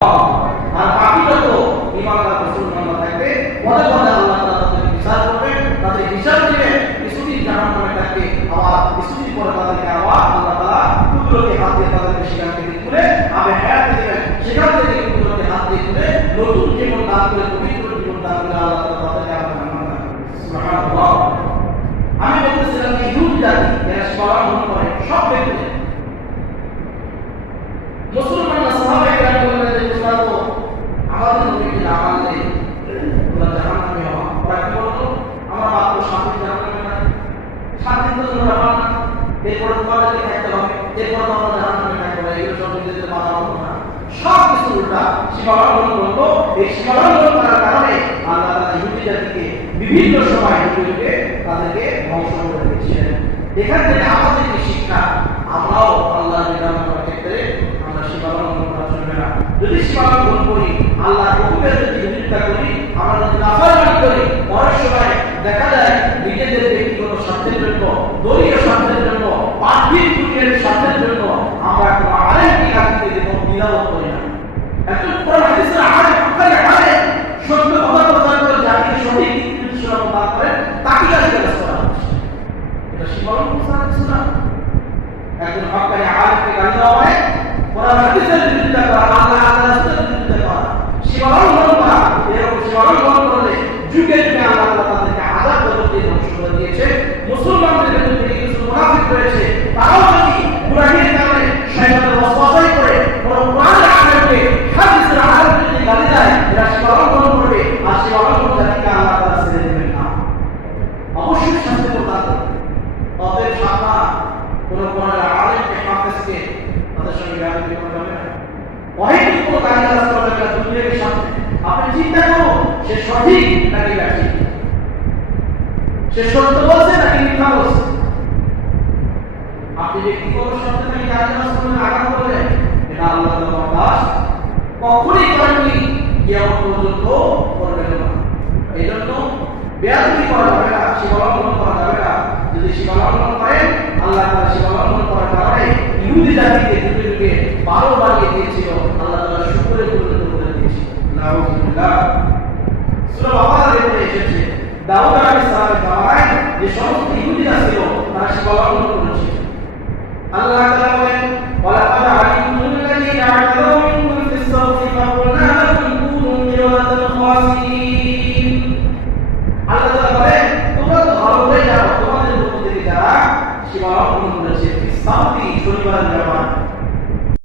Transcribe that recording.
আর বাকি যত ইমানদার মুসলমানরা থাকবে পদে পদে আল্লাহ তাআলা তাদেরকে বিচার করবেন, তাদের বিচার দিবেন কিছুদিন জাহান্নামে থাকবে আবার কিছুদিন পরে তাদেরকে আবার সেখান থেকে নতুন জীবন দান করে আল্লাহ তাআলা তাদেরকে আবার জান্নাত দান করবেন সুবহানাল্লাহ আমি বলতেছিলাম যে ইহুদ জাতি এরা সবার মনে করে সব ব্যক্তি মুসলমানরা সাহাবায়ে কেরাম বললেন যে তোমরা তো আমাদের নবীকে দাওয়াত দেই তোমরা জাহান্নামে হও ওরা কি বলতো আমরা মাত্র সাত দিন জাহান্নামে না সাত দিন তো তোমরা পাও না এরপর তোমাদেরকে থাকতে হবে এরপর তো আমরা জাহান্নামে থাকতে হবে এগুলো সব নিজেদের বাধা হতো না কিছু সীমালঙ্ঘন এই সীমালঙ্ঘন করার কারণে আল্লাহ তাআলা ইহুদি জাতিকে বিভিন্ন সময় ইহুদিকে তাদেরকে ধ্বংস করে দিয়েছিলেন। এখান থেকে আমাদের যে শিক্ষা, আমরাও আল্লাহ বিধান ক্ষেত্রে আমরা সীমালঙ্ঘন করা চলবে না। যদি সীমালঙ্ঘন করি আল্লাহ হুকুমের যদি বিরোধিতা করি আমরা যদি নাফরমানি করি অনেক সময় দেখা যায় নিজেদের ব্যক্তিগত স্বার্থের জন্য দলীয় স্বার্থের জন্য পার্থিব দুনিয়ার স্বার্থের জন্য আমরা কোনো আরেকটি কাজকে যেমন নিরাপদ করি না একজন কোরআন হাদিসের আলেম হকালে আলেম সত্য কথা প্রচার করে জাতিকে সঠিক নির্দেশনা প্রদান করেন তাকে কাজে কাজ করা এটা সীমালঙ্ঘন ছাড়া কিছু একজন হকালে আলেমকে গালি দেওয়া হয় কোরআন হাদিসের বিরুদ্ধে করা, আল্লাহ আল্লাহ রাসূলের বিরুদ্ধে করা। সীমালঙ্ঘন করা, এরকম সীমালঙ্ঘন করলে যুগে যুগে আল্লাহ তাদেরকে আযাব গজব দিয়ে ধ্বংস করে দিয়েছে। মুসলমানদের ভেতর কিছু মুনাফিক রয়েছে, তারাও যদি গুনাহের কারণে শয়তানের ওয়াসওয়াসায় পড়ে, কোন কোরআনের আলেমকে হাদিসের আলেমকে গালি দেয়, এরা সীমালঙ্ঘন করবে আর সীমালঙ্ঘন জাতিকে আল্লাহ তাআলা ছেড়ে দেবেন না অবশ্যই শাস্তি প্রদান করবে অতএব সাবধান কোন কোরআনের আলেমকে হাফেজকে তাদের সঙ্গে বেয়াদবি করা যাবে না অহেতুক কোনো কাজ কাজ করা যাবে না দুনিয়ার সামনে। আপনি চিন্তা করুন, সে সঠিক নাকি ব্যাঠিক সে সত্য বলছে নাকি মিথ্যা বলছে? আপনি ব্যক্তিগত স্বার্থে নাকি কাজ কাজ করলে আঘাত করলেন এটা আল্লাহ করা যাবে না সীমালঙ্ঘন করা যাবে না। যদি সীমালঙ্ঘন করেন, আল্লাহ তাআলা সীমালঙ্ঘন করার কারণে ইহুদি জাতিকে যুগে যুগে বারো বাড়িয়ে সুরা বাবার রেখে এসেছে দাউদ আলী সালামের দাওয়ায় যে সমস্ত ইহুদিরা ছিল তারা সে বাবা অনুরোধ করেছে আল্লাহ তাআলা বলেন ওয়ালা কাদ আলিমুল লাযীনা আ'তাদু মিনকুম ফিস সাওতি ফাকুলনা লাহুম কুনু কিরাতান খাসিন আল্লাহ তাআলা বলেন তোমরা তো ভালো করে জানো, তোমাদের উপর থেকে যারা সে বাবা অনুরোধ করেছে ফিস সাওতি শনিবার জামাত